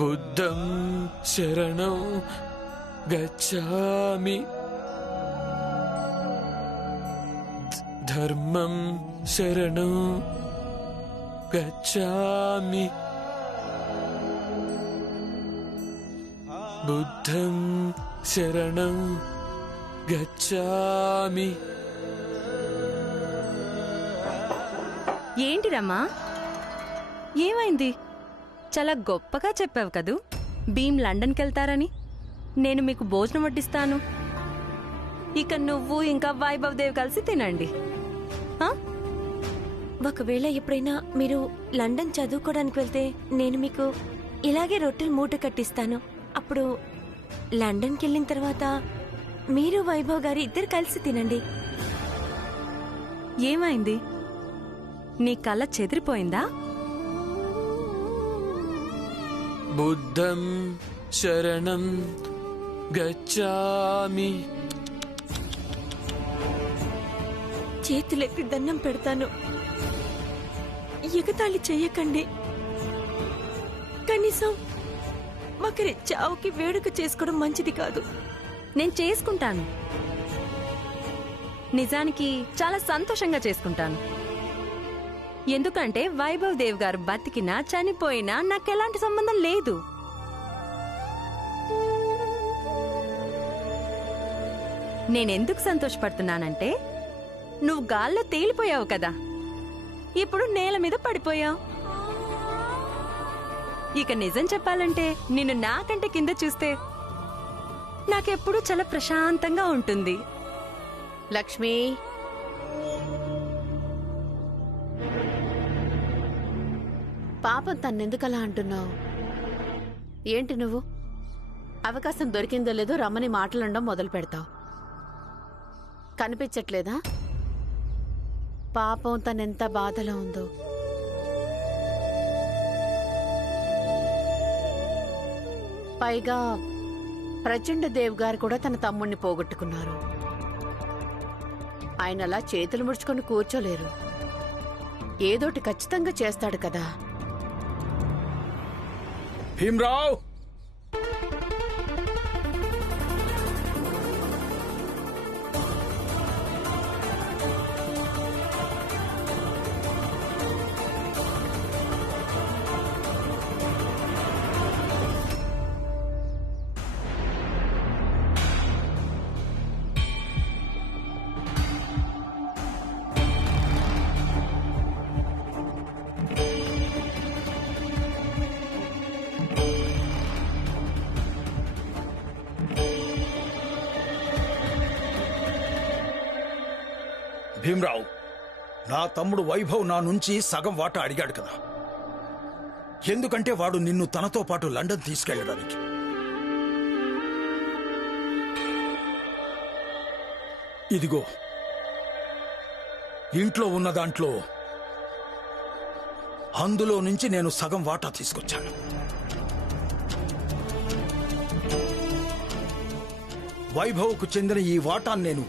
బుద్ధం శరణం గచ్ఛామి ధర్మం శరణం గచ్ఛామి బుద్ధం శరణం గచ్ఛామి. ఏంటి రమ్మా, ఏమైంది? చాలా గొప్పగా చెప్పావు కదూ భీమ్ లండన్కి వెళ్తారని. నేను మీకు భోజనం వడ్డిస్తాను. ఇక నువ్వు ఇంకా వైభవ్ దేవ్ కలిసి తినండి. ఒకవేళ ఎప్పుడైనా మీరు లండన్ చదువుకోవడానికి వెళ్తే నేను మీకు ఇలాగే రొట్టెలు మూట కట్టిస్తాను. అప్పుడు లండన్కి వెళ్ళిన తర్వాత మీరు వైభవ్ గారి ఇద్దరు కలిసి తినండి. ఏమైంది? నీ కళ్ళ చెదిరిపోయిందా? బుద్ధం శరణం గచ్ఛామి. చేతులెత్తి దండం పెడతాను, ఎగతాళి చెయ్యకండి. కనీసం ఒకరి చావుకి వేడుక చేసుకోవడం మంచిది కాదు. నేను చేసుకుంటాను, నిజానికి చాలా సంతోషంగా చేసుకుంటాను. ఎందుకంటే వైభవ్ దేవ్ గారు బతికినా చనిపోయినా నాకెలాంటి సంబంధం లేదు. నేనెందుకు సంతోషపడుతున్నానంటే నువ్వు గాల్లో తేలిపోయావు కదా, ఇప్పుడు నేల మీద పడిపోయావు. ఇక నిజం చెప్పాలంటే నిన్ను నాకంటే కింద చూస్తే నాకెప్పుడు చాలా ప్రశాంతంగా ఉంటుంది. లక్ష్మి, పాపం తన్నెందుకలా అంటున్నావు? ఏంటి నువ్వు అవకాశం దొరికిందో లేదో రమ్మని మాట్లాడడం మొదలు పెడతావు. కనిపించట్లేదా పాపం తనెంత బాధలో ఉందో? పైగా ప్రచండ దేవ్ గారు కూడా తన తమ్ముణ్ణి పోగొట్టుకున్నారు. ఆయన అలా చేతులు ముడుచుకొని కూర్చోలేరు. ఏదోటి ఖచ్చితంగా చేస్తాడు కదా. భీమ్రావ్, భీమ్రావ్, నా తమ్ముడు వైభవ్ నా నుంచి సగం వాటా అడిగాడు కదా. ఎందుకంటే వాడు నిన్ను తనతో పాటు లండన్ తీసుకెళ్లడానికి. ఇదిగో ఇంట్లో ఉన్న దాంట్లో అందులో నుంచి నేను సగం వాటా తీసుకొచ్చాను. వైభవ్కు చెందిన ఈ వాటాను నేను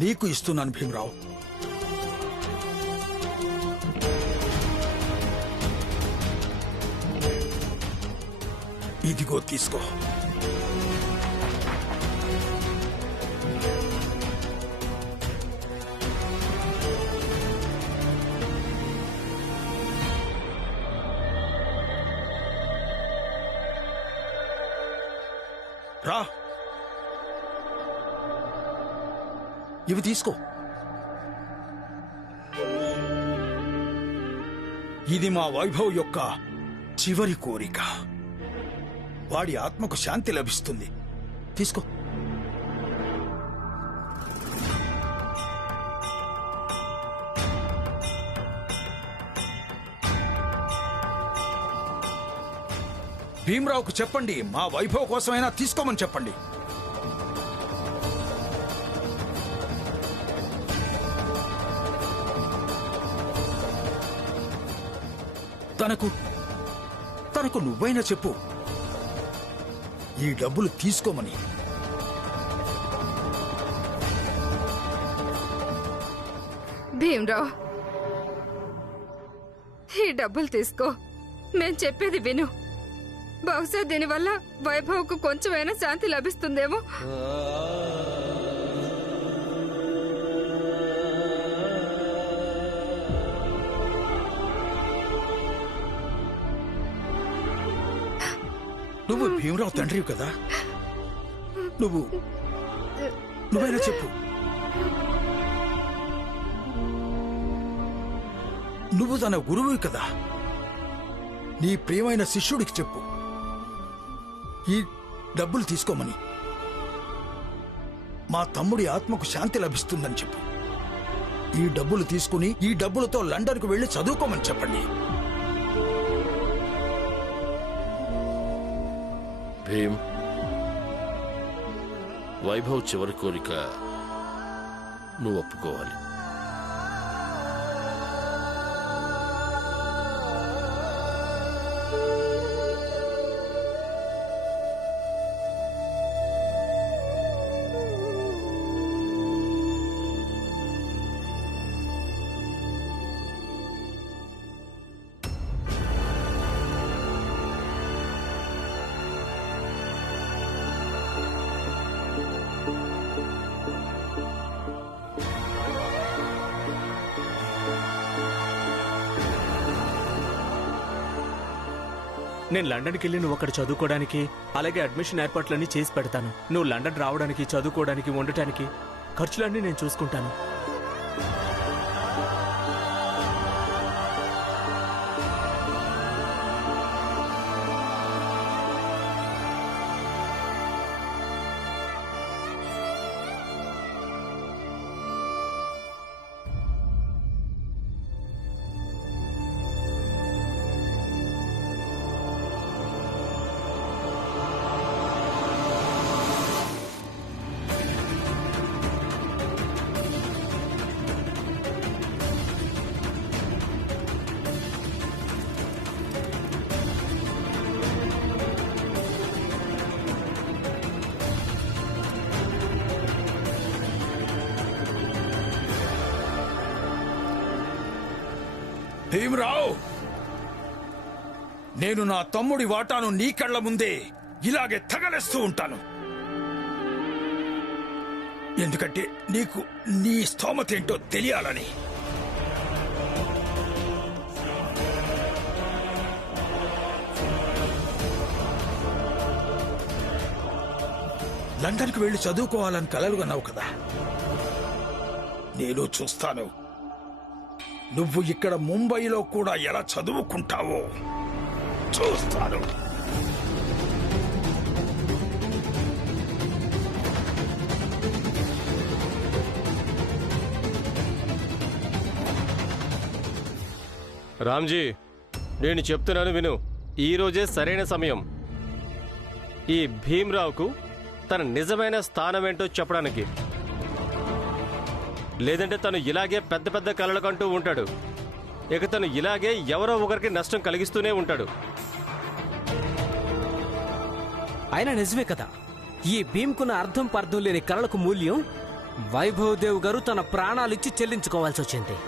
నీకు ఇస్తున్నాను భీమ్రావ్. ఇదిగో తీసుకో. రా, ఇవి తీసుకో. ఇది మా వైభవ్ యొక్క చివరి కోరిక. వాడి ఆత్మకు శాంతి లభిస్తుంది. తీసుకో. భీమ్రావుకు చెప్పండి, మా వైభవ్ కోసమైనా తీసుకోమని చెప్పండి. తనకు నువ్వైనా చెప్పు ఈ డబ్బులు తీసుకోమని. భీమ్రావ్, ఈ డబ్బులు తీసుకో. మేం చెప్పేది విను. బహుశా దీనివల్ల వైభవ్కు కొంచెమైనా శాంతి లభిస్తుందేమో. నువ్వు భీమరావు తండ్రివి కదా, నువ్వైనా చెప్పు. నువ్వు తన గురువువి కదా, నీ ప్రియమైన శిష్యుడికి చెప్పు ఈ డబ్బులు తీసుకోమని. మా తమ్ముడి ఆత్మకు శాంతి లభిస్తుందని చెప్పు. ఈ డబ్బులు తీసుకుని ఈ డబ్బులతో లండన్కు వెళ్లి చదువుకోమని చెప్పండి. భీమ్, వైభవ్ చివరి కోరిక నువ్వు ఒప్పుకోవాలి. నేను లండన్కి వెళ్ళి నువ్వు అక్కడ చదువుకోవడానికి, అలాగే అడ్మిషన్ ఏర్పాట్లన్నీ చేసి పెడతాను. నువ్వు లండన్ రావడానికి, చదువుకోవడానికి, ఉండటానికి ఖర్చులన్నీ నేను చూసుకుంటాను. భీమరావు, నేను నా తమ్ముడి వాటాను నీ కళ్ల ముందే ఇలాగే తగలేస్తూ ఉంటాను. ఎందుకంటే నీకు నీ స్తోమతేంటో తెలియాలని. లండన్కు వెళ్లి చదువుకోవాలని కలలుగన్నావు కదా, నేను చూస్తాను నువ్వు ఇక్కడ ముంబైలో కూడా ఎలా చదువుకుంటావో చూస్తాను. రామ్జీ, నేను చెప్తున్నాను విను. ఈరోజే సరైన సమయం ఈ భీమ్రావుకు తన నిజమైన స్థానమేంటో చెప్పడానికి. లేదంటే తను ఇలాగే పెద్ద పెద్ద కలలకంటూ ఉంటాడు. ఇక తను ఇలాగే ఎవరో ఒకరికి నష్టం కలిగిస్తూనే ఉంటాడు. అయినా నిజమే కదా, ఈ భీమ్కున్న అర్థం పర్థం లేని కలలకు మూల్యం వైభవ్ దేవ్ గారు తన ప్రాణాలిచ్చి చెల్లించుకోవాల్సి వచ్చింది.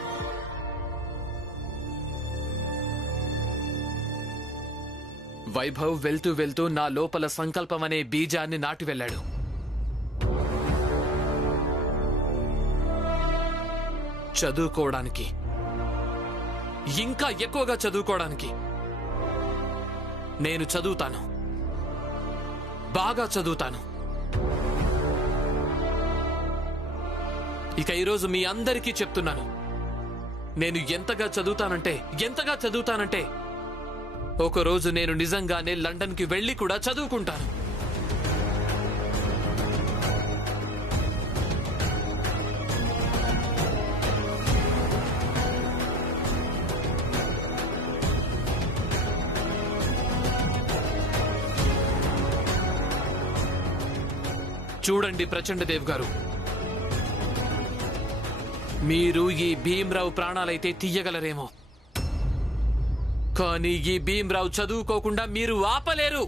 వైభవ్ వెళ్తూ వెళ్తూ నా లోపల సంకల్పం అనే బీజాన్ని నాటి వెళ్ళాడు. చదువుకోవడానికి, ఇంకా ఎక్కువగా చదువుకోవడానికి. నేను చదువుతాను, బాగా చదువుతాను. ఇక ఈరోజు మీ అందరికీ చెప్తున్నాను, నేను ఎంతగా చదువుతానంటే ఒకరోజు నేను నిజంగానే లండన్కి వెళ్ళి కూడా చదువుకుంటాను. చూడండి ప్రచండదేవ్ గారు, మీరు ఈ భీమ్రావు ప్రాణాలైతే తీయగలరేమో, కానీ ఈ భీమ్రావు చదువుకోకుండా మీరు ఆపలేరు.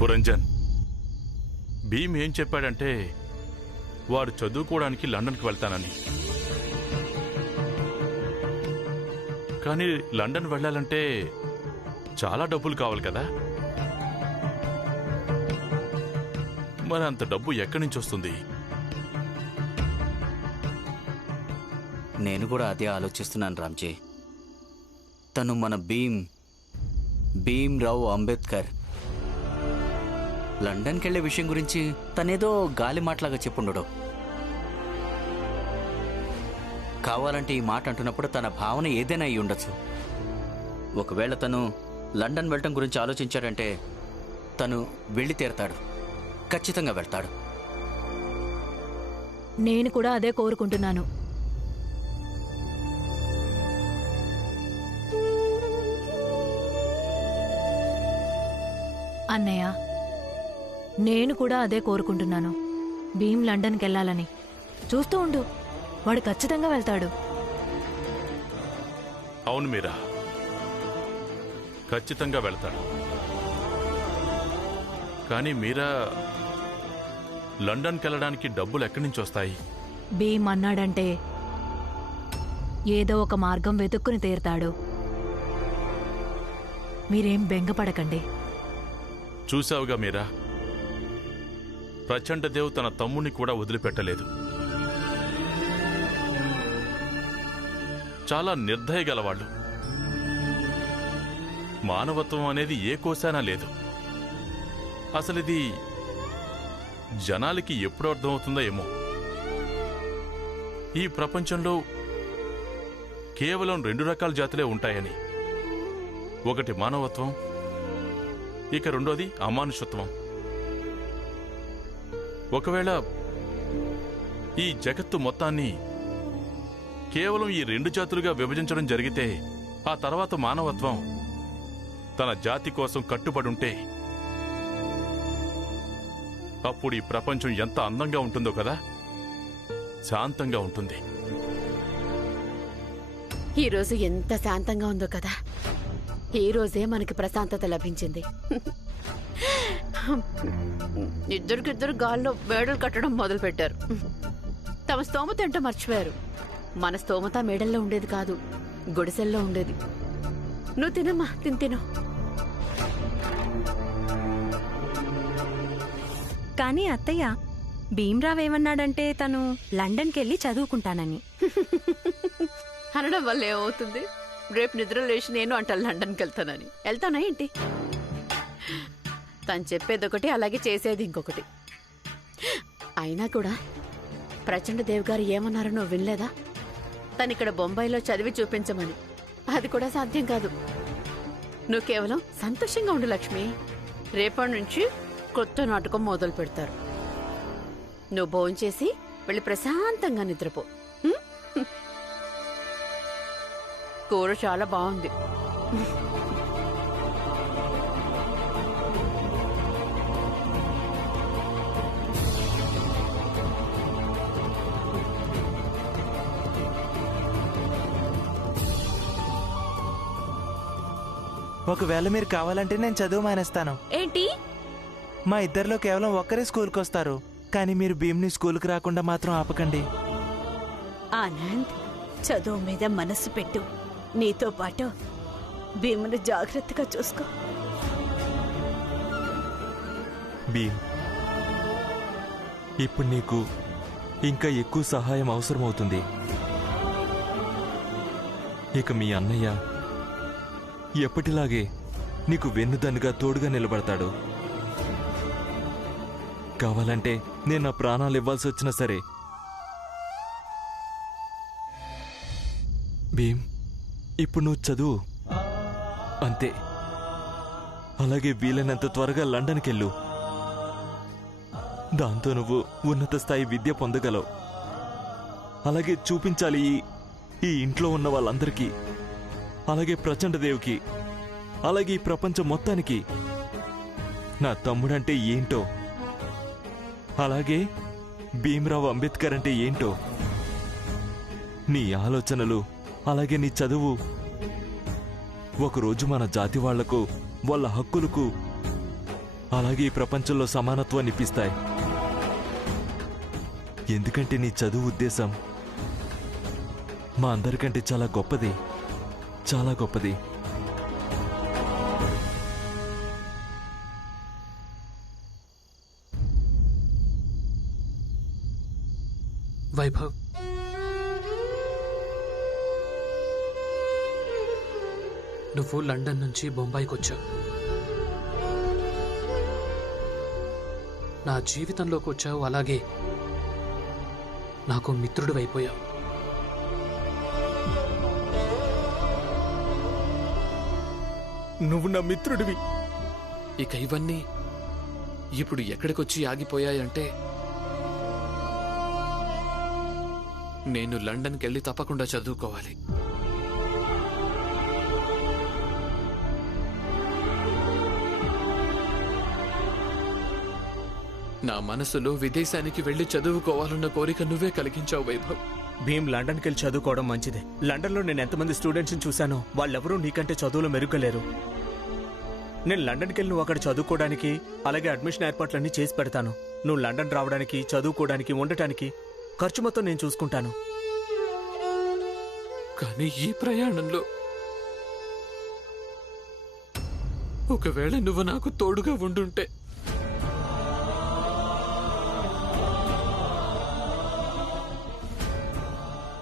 పురంజన్, భీమ్ ఏం చెప్పాడంటే వాడు చదువుకోవడానికి లండన్కి వెళ్తానని. కానీ లండన్ వెళ్ళాలంటే చాలా డబ్బులు కావాలి కదా. మరి అంత డబ్బు ఎక్కడి నుంచి వస్తుంది? నేను కూడా అదే ఆలోచిస్తున్నాను రామ్జీ. తను మన భీమ్రావ్ అంబేద్కర్ లండన్కి వెళ్లే విషయం గురించి తనేదో గాలి మాటలాగా చెప్పుండడు. కావాలంటే ఈ మాట అంటున్నప్పుడు తన భావన ఏదైనా అయి ఉండొచ్చు. ఒకవేళ తను లండన్ వెళ్ళటం గురించి ఆలోచించాడంటే తను వెళ్ళి తీరతాడు, ఖచ్చితంగా వెళ్తాడు. నేను కూడా అదే కోరుకుంటున్నాను. అన్నయ్య, నేను కూడా అదే కోరుకుంటున్నాను. భీమ్ లండన్కి వెళ్ళాలని. చూస్తూ ఉండు, వాడు ఖచ్చితంగా వెళ్తాడు. అవును మీరా, ఖచ్చితంగా వెళ్తాడు. కానీ మీరా లండన్కి వెళ్ళడానికి డబ్బులు ఎక్కడి నుంచి వస్తాయి? భీమ్ అన్నాడంటే ఏదో ఒక మార్గం వెతుక్కుని తీరుతాడు. మీరేం బెంగపడకండి. చూసావుగా మీరా, ప్రచండదేవ్ తన తమ్ముణ్ణి కూడా వదిలిపెట్టలేదు. చాలా నిర్దయ గలవాళ్ళు. మానవత్వం అనేది ఏ కోశానా లేదు. అసలిది జనాలకి ఎప్పుడు అర్థమవుతుందో ఏమో. ఈ ప్రపంచంలో కేవలం 2 రకాల జాతులే ఉంటాయని. ఒకటి మానవత్వం, ఇక రెండోది అమానుషత్వం. ఒకవేళ ఈ జగత్తు మొత్తాన్ని కేవలం ఈ 2 జాతులుగా విభజించడం జరిగితే ఆ తర్వాత మానవత్వం తన జాతి కోసం కట్టుబడుంటే అప్పుడు ఈ ప్రపంచం ఎంత అందంగా ఉంటుందో కదా, శాంతంగా ఉంటుంది. ఈరోజు ఎంత శాంతంగా ఉందో కదా. ఈ రోజే మనకి ప్రశాంతత లభించింది. ఇద్దరికిద్దరు గాల్లో మేడలు కట్టడం మొదలు పెట్టారు. తమ స్తోమత ఏంటో మర్చిపోయారు. మన స్తోమత మేడల్లో ఉండేది కాదు, గుడిసెల్లో ఉండేది. నువ్వు తినమ్మా, తిను. కానీ అత్తయ్య, భీమ్రావ్ ఏమన్నాడంటే తను లండన్కి వెళ్ళి చదువుకుంటానని. అనడం వల్ల ఏమవుతుంది? రేపు నిద్ర లేచి నేను అంటాను లండన్కి వెళ్తానని. వెళ్తానా ఏంటి? తను చెప్పేదొకటి, అలాగే చేసేది ఇంకొకటి. అయినా కూడా ప్రచండదేవ్ గారు ఏమన్నారో నువ్వు వినలేదా? తను ఇక్కడ బొంబాయిలో చదివి చూపించమని. అది కూడా సాధ్యం కాదు. నువ్వు కేవలం సంతోషంగా ఉండు లక్ష్మి. రేపటి నుంచి కొత్త నాటకం మొదలు పెడతారు. నువ్వు భోంచేసి వెళ్ళి ప్రశాంతంగా నిద్రపో. కూర చాలా బాగుంది. ఒకవేళ మీరు కావాలంటే నేను చదువు మానేస్తాను. ఏంటి? మా ఇద్దరిలో కేవలం ఒక్కరే స్కూల్కి వస్తారు. కానీ మీరు భీమ్ని స్కూల్కి రాకుండా మాత్రం ఆపకండి. ఆనంద్, చదువు మీద మనసు పెట్టు. నీతో పాటు భీముని జాగ్రత్తగా చూసుకో. భీమ్, ఇప్పుడు నీకు ఇంకా ఎక్కువ సహాయం అవసరమవుతుంది. ఇక మీ అన్నయ్య ఎప్పటిలాగే నీకు వెన్నుదన్నుగా తోడుగా నిలబడతాడు. కావాలంటే నేను నా ప్రాణాలు ఇవ్వాల్సి వచ్చినా సరే. భీమ్, ఇప్పుడు నువ్వు చదువు అంతే. అలాగే వీలైనంత త్వరగా లండన్కి వెళ్ళు. దాంతో నువ్వు ఉన్నత స్థాయి విద్య పొందగలవు. అలాగే చూపించాలి ఈ ఇంట్లో ఉన్న వాళ్ళందరికీ, అలాగే ప్రచండదేవ్కి, అలాగే ఈ ప్రపంచం మొత్తానికి నా తమ్ముడంటే ఏంటో, అలాగే భీమ్రావ్ అంబేద్కర్ అంటే ఏంటో. నీ ఆలోచనలు అలాగే నీ చదువు ఒకరోజు మన జాతి వాళ్లకు, వాళ్ళ హక్కులకు అలాగే ఈ ప్రపంచంలో సమానత్వాన్ని ఇప్పిస్తాయి. ఎందుకంటే నీ చదువు ఉద్దేశం మా అందరికంటే చాలా గొప్పది, చాలా గొప్పది. వైభవ్, నువ్వు లండన్ నుంచి బొంబాయికి వచ్చావు. నా జీవితంలోకి వచ్చావు, అలాగే నాకు మిత్రుడు అయిపోయావు. నువ్వు నా మిత్రుడివి. ఇక ఇవన్నీ ఇప్పుడు ఎక్కడికొచ్చి ఆగిపోయాయంటే నేను లండన్కి వెళ్ళి తప్పకుండా చదువుకోవాలి. నా మనసులో విదేశానికి వెళ్లి చదువుకోవాలన్న కోరిక నువ్వే కలిగించావు వైభవ్. భీమ్ లండన్కి వెళ్ళి చదువుకోవడం మంచిదే. లండన్లో నేను ఎంతమంది స్టూడెంట్స్ని చూశానో వాళ్ళెవరూ నీకంటే చదువులో మెరుగలేరు. నేను లండన్కి వెళ్ళి నువ్వు అక్కడ చదువుకోవడానికి అలాగే అడ్మిషన్ ఏర్పాట్లన్నీ చేసి పెడతాను. నువ్వు లండన్ రావడానికి, చదువుకోవడానికి, ఉండటానికి ఖర్చు మొత్తం నేను చూసుకుంటాను. కానీ ఈ ప్రయాణంలో ఒకవేళ నువ్వు నాకు తోడుగా ఉండుంటే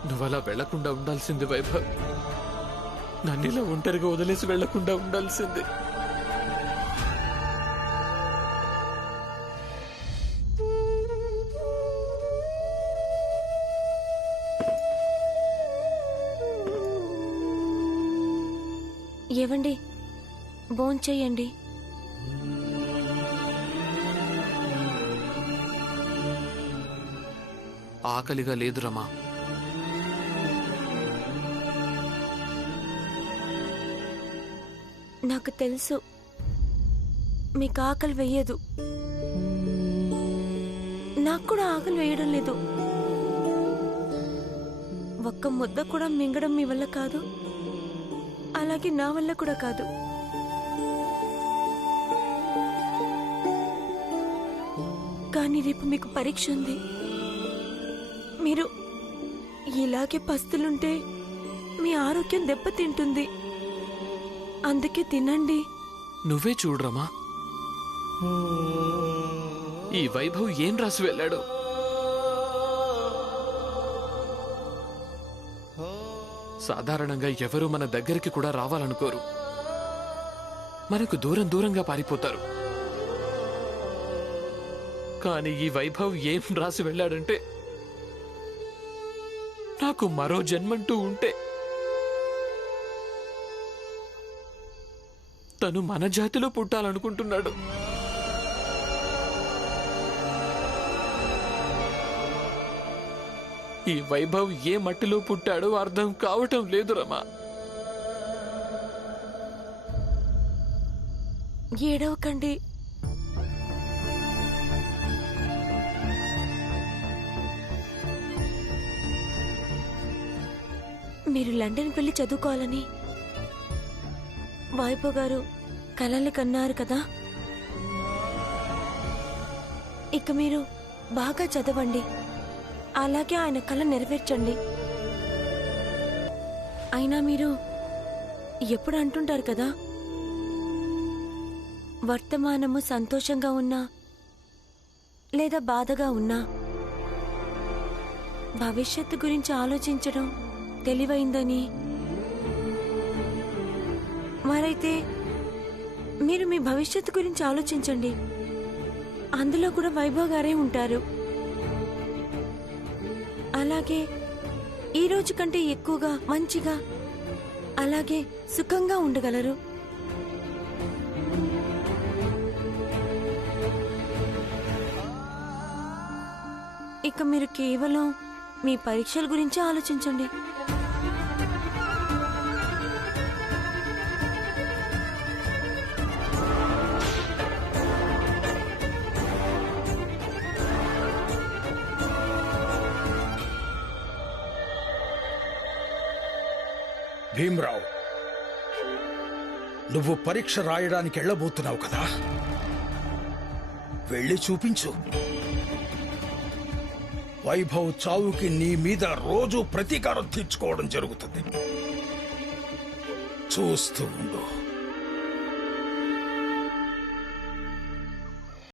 నువ్వలా వెళ్లకుండా ఉండాల్సింది వైభవ్. నన్నిలా ఒంటరిగా వదిలేసి వెళ్లకుండా ఉండాల్సింది. ఏవండి, భోంచేయండి. ఆకలిగా లేదు రమా. నాకు తెలుసు మీకు ఆకలి వేయదు. నాకు కూడా ఆకలి వేయడం లేదు. ఒక్క ముద్ద కూడా మింగడం మీ వల్ల కాదు, అలాగే నా వల్ల కూడా కాదు. కానీ రేపు మీకు పరీక్ష ఉంది. మీరు ఇలాగే పస్తులుంటే మీ ఆరోగ్యం దెబ్బతింటుంది. అందుకే తినండి. నువ్వే చూడరమా, ఈ వైభవ్ ఏం రాసి వెళ్ళాడు. సాధారణంగా ఎవరు మన దగ్గరికి కూడా రావాలనుకోరు, మనకు దూరం దూరంగా పారిపోతారు. కానీ ఈ వైభవ్ ఏం రాసి వెళ్ళాడంటే, నాకు మరో జన్మంటూ ఉంటే తను మన జాతిలో పుట్టాలనుకుంటున్నాడు. ఈ వైభవ్ ఏ మట్టిలో పుట్టాడో అర్థం కావటం లేదు రమా. ఏడవకండి. మీరు లండన్కి వెళ్ళి చదువుకోవాలని వైభవ్ గారు కలలు కన్నారు కదా. ఇక మీరు బాగా చదవండి, అలాగే ఆయన కల నెరవేర్చండి. అయినా మీరు ఎప్పుడు అంటుంటారు కదా, వర్తమానము సంతోషంగా ఉన్నా లేదా బాధగా ఉన్నా భవిష్యత్తు గురించి ఆలోచించడం తెలివైందని. మరైతే మీరు మీ భవిష్యత్తు గురించి ఆలోచించండి. అందులో కూడా వైభవ్ గారే ఉంటారు. అలాగే ఈ రోజు కంటే ఎక్కువగా మంచిగా అలాగే సుఖంగా ఉండగలరు. ఇక మీరు కేవలం మీ పరీక్షల గురించి ఆలోచించండి. భీమ్రావ్, నువ్వు పరీక్ష రాయడానికి వెళ్ళబోతున్నావు కదా. వెళ్ళి చూపించు. వైభవ్ చావుకి నీ మీద రోజు ప్రతీకారం తీర్చుకోవడం జరుగుతుంది. చూస్తూ ఉండు.